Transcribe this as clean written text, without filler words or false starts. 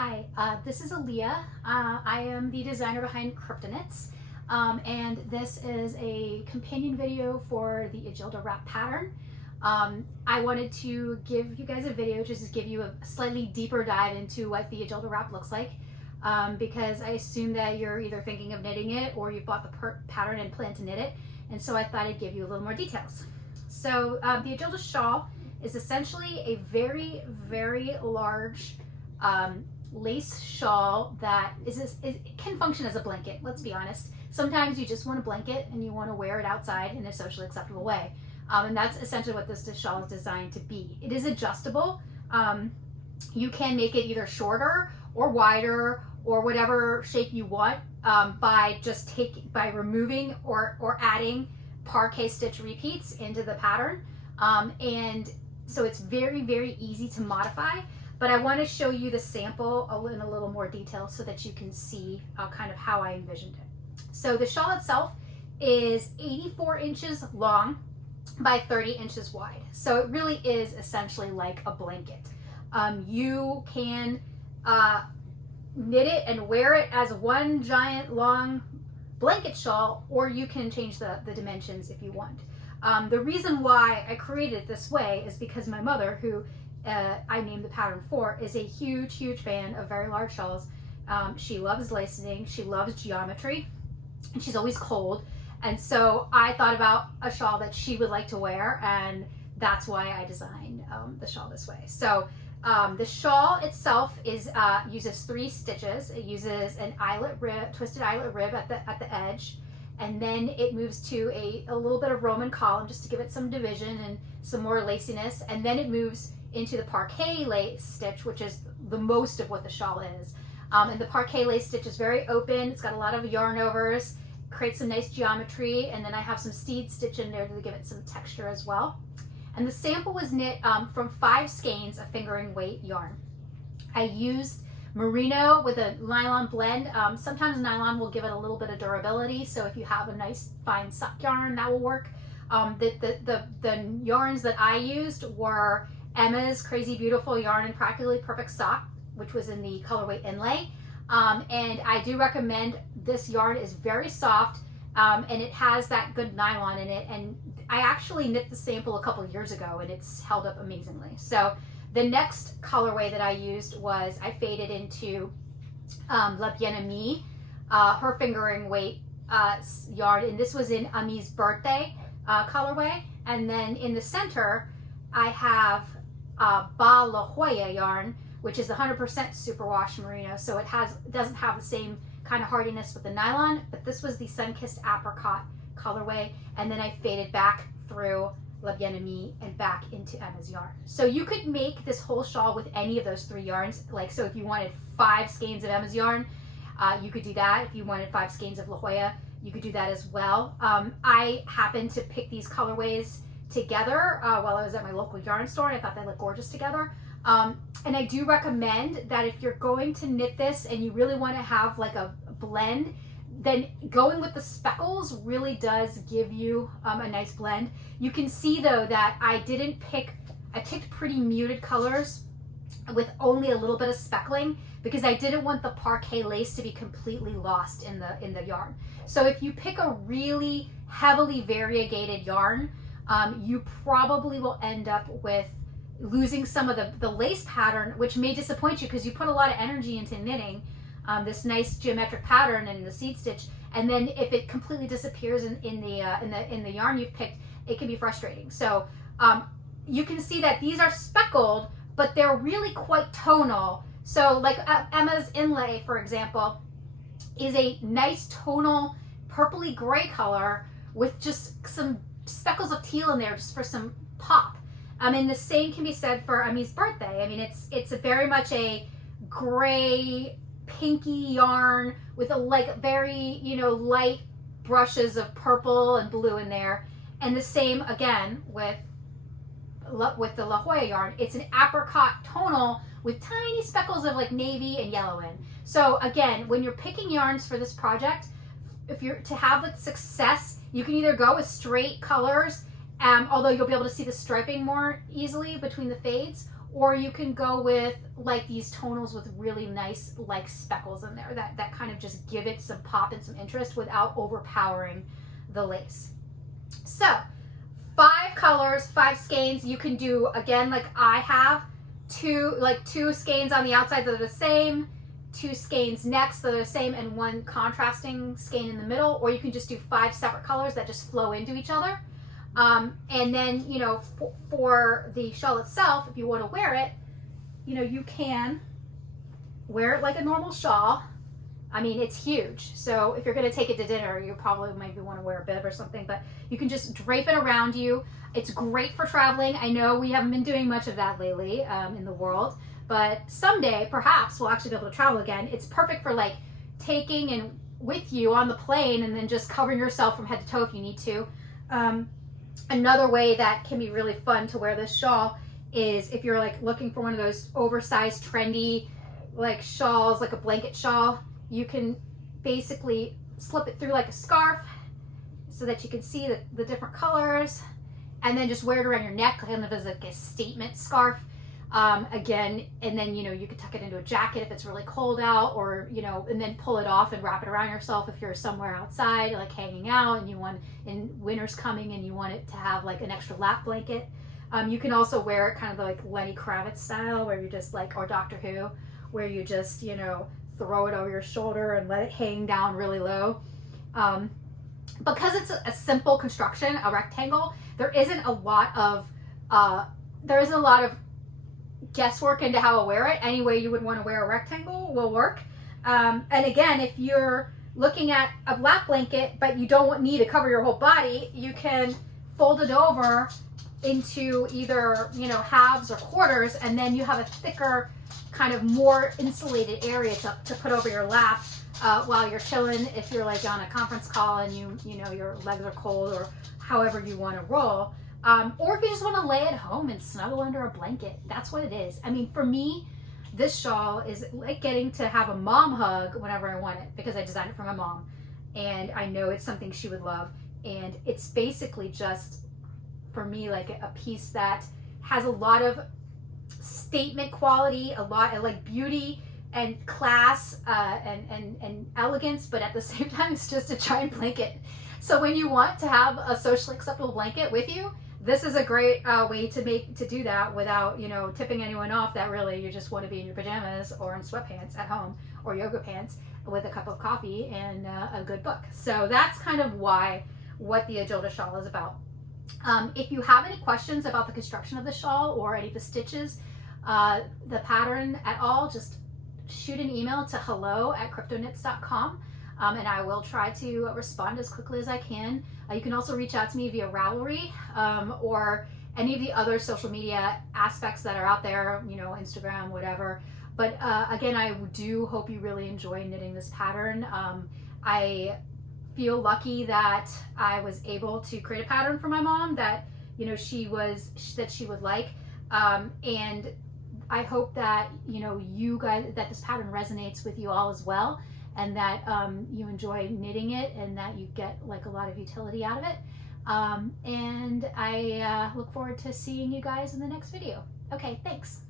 Hi, this is Aaliyah. I am the designer behind Kryptonites, and this is a companion video for the Egilda Wrap pattern. I wanted to give you guys a video just to give you a slightly deeper dive into what the Egilda Wrap looks like, because I assume that you're either thinking of knitting it or you've bought the pattern and plan to knit it, and so I thought I'd give you a little more details. So the Egilda shawl is essentially a very, very large lace shawl that it can function as a blanket. Let's be honest. Sometimes you just want a blanket and you want to wear it outside in a socially acceptable way. And that's essentially what this shawl is designed to be. It is adjustable. You can make it either shorter or wider or whatever shape you want by removing or adding parquet stitch repeats into the pattern. And so it's very, very easy to modify. But I want to show you the sample in a little more detail so that you can see kind of how I envisioned it. So the shawl itself is 84 inches long by 30 inches wide. So it really is essentially like a blanket. You can knit it and wear it as one giant long blanket shawl, or you can change the dimensions if you want. The reason why I created it this way is because my mother, who I named the pattern for, is a huge, huge fan of very large shawls. She loves lace knitting, she loves geometry, and she's always cold. And so I thought about a shawl that she would like to wear, and that's why I designed the shawl this way. So the shawl itself uses 3 stitches. It uses an twisted eyelet rib at the edge, and then it moves to a little bit of Roman column just to give it some division and some more laciness, and then it moves into the parquet lace stitch, which is the most of what the shawl is. And the parquet lace stitch is very open. It's got a lot of yarn overs, creates some nice geometry, and then I have some steed stitch in there to give it some texture as well. And the sample was knit from 5 skeins of fingering weight yarn. I used merino with a nylon blend. Sometimes nylon will give it a little bit of durability, so if you have a nice fine sock yarn, that will work. The yarns that I used were Emma's Crazy Beautiful Yarn and Practically Perfect Sock, which was in the colorway Inlay. And I do recommend this yarn. Is very soft, and it has that good nylon in it. And I actually knit the sample a couple of years ago, and it's held up amazingly. So the next colorway that I used was I faded into La Bien-Aimée, her fingering weight yarn, and this was in Ami's Birthday colorway. And then in the center, I have Ba La Jolla yarn, which is 100% superwash merino, so it doesn't have the same kind of hardiness with the nylon, but this was the Sun-Kissed Apricot colorway, and then I faded back through La Bien-Aimée and back into Emma's yarn. So you could make this whole shawl with any of those 3 yarns. Like, so if you wanted 5 skeins of Emma's yarn, you could do that. If you wanted 5 skeins of La Jolla, you could do that as well. I happened to pick these colorways together while I was at my local yarn store, and I thought they looked gorgeous together. And I do recommend that if you're going to knit this and you really want to have like a blend, then going with the speckles really does give you a nice blend. You can see though that I picked pretty muted colors with only a little bit of speckling, because I didn't want the parquet lace to be completely lost in the yarn. So if you pick a really heavily variegated yarn, you probably will end up with losing some of the lace pattern, which may disappoint you because you put a lot of energy into knitting this nice geometric pattern and the seed stitch, and then if it completely disappears in the yarn you've picked, it can be frustrating. So you can see that these are speckled, but they're really quite tonal. So like Emma's Inlay, for example, is a nice tonal purpley gray color with just some speckles of teal in there just for some pop. And the same can be said for Ami's Birthday. I mean, it's very much a gray, pinky yarn with very, light brushes of purple and blue in there. And the same again with the La Jolla yarn. It's an apricot tonal with tiny speckles of like navy and yellow in. So again, when you're picking yarns for this project, if you're to have the success, you can either go with straight colors, although you'll be able to see the striping more easily between the fades, or you can go with like these tonals with really nice like speckles in there that kind of just give it some pop and some interest without overpowering the lace. So 5 colors, 5 skeins. You can do, again, like I have, two skeins on the outside that are the same, 2 skeins next that are the same, and 1 contrasting skein in the middle, or you can just do 5 separate colors that just flow into each other. And then, you know, for the shawl itself, if you want to wear it, you know, you can wear it like a normal shawl. I mean, it's huge. So if you're going to take it to dinner, you probably maybe want to wear a bib or something, but you can just drape it around you. It's great for traveling. I know we haven't been doing much of that lately in the world, but someday perhaps we'll actually be able to travel again. It's perfect for like taking and with you on the plane and then just covering yourself from head to toe if you need to. Another way that can be really fun to wear this shawl is if you're like looking for one of those oversized, trendy like shawls, like a blanket shawl. You can basically slip it through like a scarf so that you can see the different colors, and then just wear it around your neck kind of as like a statement scarf. Again, and then, you know, you could tuck it into a jacket if it's really cold out, or, you know, and then pull it off and wrap it around yourself if you're somewhere outside, like hanging out, and you want, and winter's coming and you want it to have like an extra lap blanket. You can also wear it kind of like Lenny Kravitz style, where you just like, or Doctor Who, where you just, you know, throw it over your shoulder and let it hang down really low. Because it's a simple construction, a rectangle, there isn't a lot of guesswork into how to wear it. Any way you would want to wear a rectangle will work. And again, if you're looking at a lap blanket but you don't need to cover your whole body, you can fold it over into either, you know, halves or quarters, and then you have a thicker, kind of more insulated area to put over your lap while you're chilling, if you're like on a conference call and you know your legs are cold, or however you want to roll. Or if you just want to lay at home and snuggle under a blanket, that's what it is. I mean, for me, this shawl is like getting to have a mom hug whenever I want it, because I designed it for my mom and I know it's something she would love. And it's basically just, for me, like a piece that has a lot of statement quality, a lot of like beauty and class and elegance, but at the same time, it's just a giant blanket. So when you want to have a socially acceptable blanket with you, this is a great way to do that without, you know, tipping anyone off that really you just want to be in your pajamas or in sweatpants at home, or yoga pants with a cup of coffee and a good book. So that's kind of what the Egilda shawl is about. If you have any questions about the construction of the shawl or any of the stitches, the pattern at all, just shoot an email to hello@cryptoknits.com. And I will try to respond as quickly as I can. You can also reach out to me via Ravelry or any of the other social media aspects that are out there, you know, Instagram, whatever. But again, I do hope you really enjoy knitting this pattern. I feel lucky that I was able to create a pattern for my mom that, you know, she would like. And I hope that, you know, you guys, that this pattern resonates with you all as well, and that you enjoy knitting it and that you get like a lot of utility out of it. And I look forward to seeing you guys in the next video. Okay, thanks.